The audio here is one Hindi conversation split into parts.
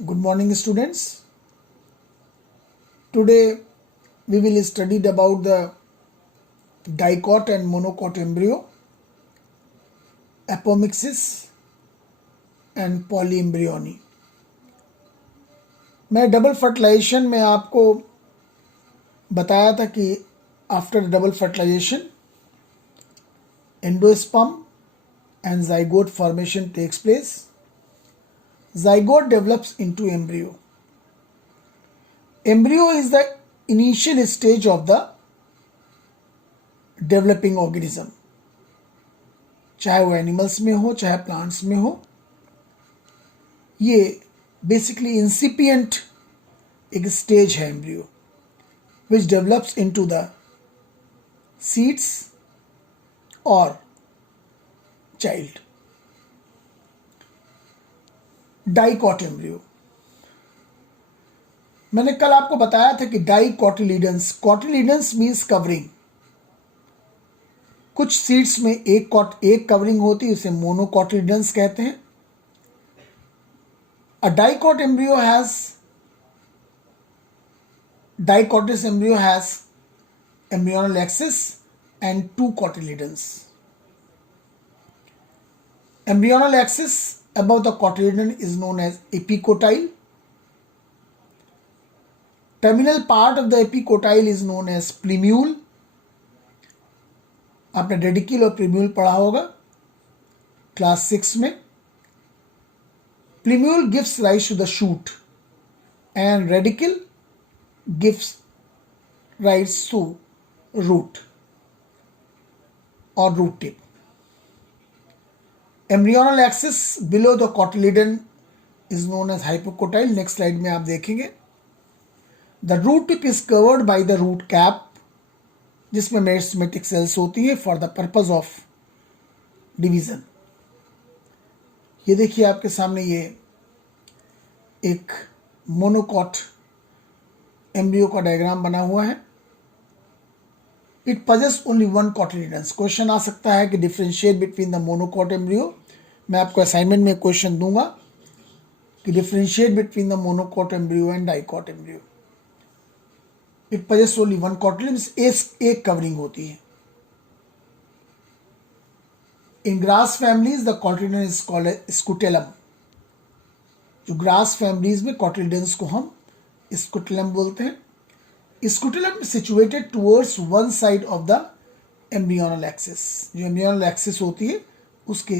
Good morning, students. Today we will study about the dicot and monocot embryo, apomixis and polyembryony. मैं डबल फर्टिलाइजेशन में आपको बताया था कि after double fertilization endosperm and zygote formation takes place. Zygote develops into embryo. Embryo is the initial stage of the developing organism. चाहे वो एनिमल्स में हो चाहे प्लांट्स में हो, ये बेसिकली इंसिपिएंट एक स्टेज है embryo which develops into the seeds और चाइल्ड. डाइकॉट एम्ब्रियो, मैंने कल आपको बताया था कि डाइकोटिलीडन्स, कॉटिलीडन्स मीन्स कवरिंग. कुछ सीड्स में एक कवरिंग होती है, उसे मोनोकोटिलीडन्स कहते हैं. A dicot embryo has dicots embryo has embryonal axis and two cotyledons. Embryonal axis above the cotyledon is known as epicotyle. Terminal part of the epicotyle is known as plumule. आपने रेडिकल और प्लूम्यूल पढ़ा होगा क्लास 6 में. Plumule gives rise to the shoot and radicle gives rise to root or root tip. Embryonal axis below the cotyledon is known as hypocotyle. Next slide में आप देखेंगे. The root tip is covered by the root cap, जिसमें मेरिस्टेमेटिक सेल्स होती है for the purpose of division. ये देखिए आपके सामने ये एक मोनोकॉट एम्ब्रियो का डायग्राम बना हुआ है. It possess only one cotyledons. Question आ सकता है कि differentiate between the monocot embryo. मैं आपको असाइनमेंट में क्वेश्चन दूंगा कि differentiate between the monocot embryo and dicot embryo. It possess only one cotyledons, एक कवरिंग होती है. In grass families the cotyledon is called scutellum. जो ग्रास फैमिलीज में कॉटिलीडन्स को हम स्कुटेलम बोलते हैं. Scutellum situated towards one side of the embryonal axis. जो एम्ब्रियोनल एक्सिस होती है उसके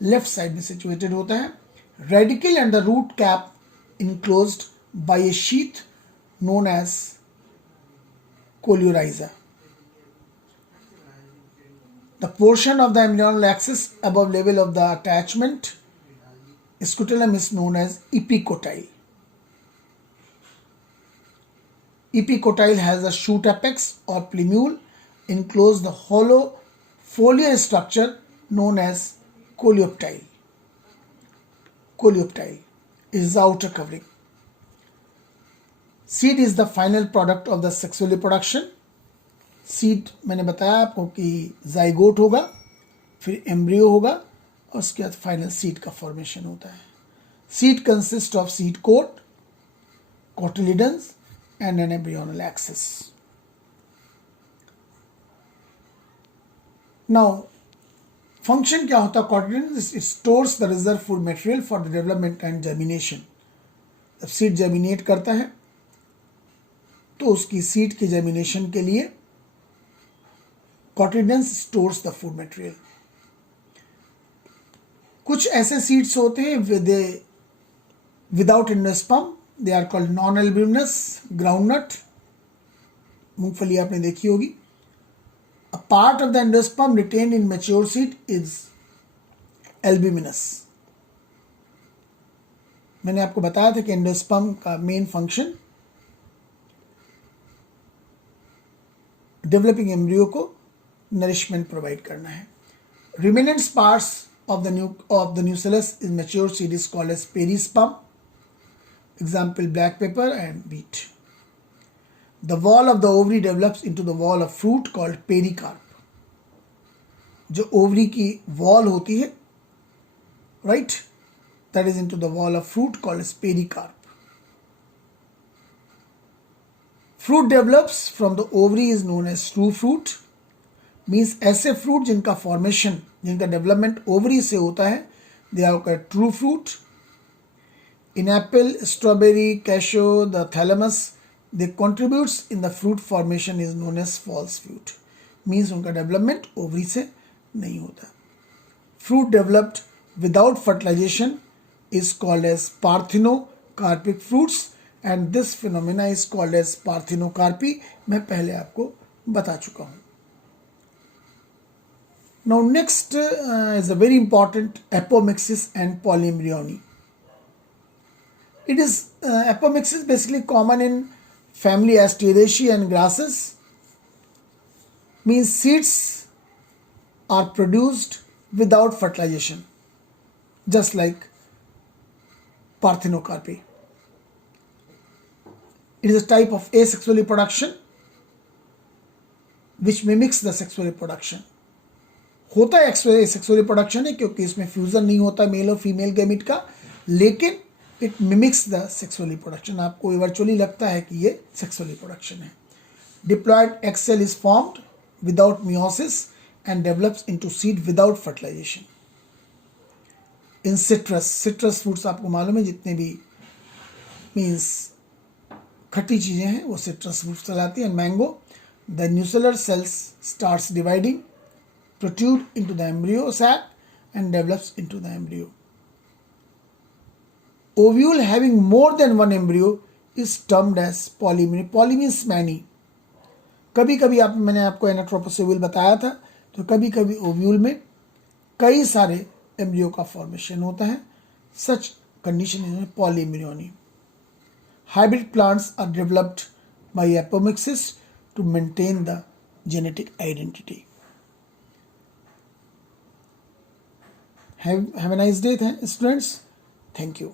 लेफ्ट साइड में सिचुएटेड होता है. Radicle and the root cap enclosed by a sheath known as coleorhiza. The portion of the embryonal axis above level of the attachment scutellum is known as epicotyle. Epicotyle has a shoot apex or plumule enclose the hollow foliar structure known as coleoptile. Coleoptile is the outer covering. Seed is the final product of the sexual reproduction. Seed मैंने बताया आपको कि zygote होगा, फिर embryo होगा और उसके बाद फाइनल सीड का फॉर्मेशन होता है. Seed consist of seed coat, cotyledons and an embryonal axis. Now function क्या होता है cotyledons? It stores the reserve food material for the development and germination. जब सीड जर्मिनेट करता है तो उसकी सीड के जर्मिनेशन के लिए cotyledons stores the food material. कुछ ऐसे सीड्स होते हैं without endosperm, they are called non albuminous. Groundnut, मूंगफली आपने देखी होगी. A part of the endosperm retained in mature seed is albuminous. मैंने आपको बताया था कि एंडोस्पर्म का मेन फंक्शन डेवलपिंग एम्ब्रियो को नरिशमेंट प्रोवाइड करना है. रिमेनेंट्स parts of the nucellus is mature seed is called as perisperm. Example, black pepper and wheat. The wall of the ovary develops into the wall of fruit called pericarp. जो ओवरी की वॉल होती है, right, that is into the wall of fruit called as pericarp. Fruit develops from the ovary is known as true fruit. Means ऐसे फ्रूट जिनका फॉर्मेशन, जिनका डेवलपमेंट ओवरी से होता है, they are called true fruit. In apple, strawberry, cashew, the thalamus, they contributes in the fruit formation is known as false fruit. Means उनका डेवलपमेंट ओवरी से नहीं होता. Fruit developed without fertilization is called as parthenocarpic fruits and this phenomena is called as parthenocarpy. मैं पहले आपको बता चुका हूँ. Now next is a very important apomixis and polyembryony. It is apomixis basically common in family Asteraceae and grasses. Means seeds are produced without fertilization, just like parthenocarpy. It is a type of asexual reproduction which mimics the sexual reproduction. होता है asexual reproduction है क्योंकि इसमें फ्यूजन नहीं होता मेल और फीमेल गैमीट का, लेकिन it mimics the sexual reproduction. आपको वर्चुअली लगता है कि ये सेक्सुअल रिप्रोडक्शन है. Diploid egg cell is formed without meiosis and develops into seed without fertilization. In citrus fruits आपको मालूम है, जितने भी मीन्स खट्टी चीज़ें हैं वो सिट्रस फ्रूट्स कहलाती हैं. Mango, the nucellar cells starts dividing, protrude into the embryo sac and develops into the embryo. Ovule having more than one embryo is termed as polyembryony. Poly means many. कभी कभी मैंने आपको एनाट्रोपस ओव्यूल बताया था, तो कभी कभी ओव्यूल में कई सारे एम्ब्रियो का फॉर्मेशन होता है. Such condition is polyembryony. Hybrid plants are developed by apomixis to maintain the genetic identity. Have a nice day students. Thank you.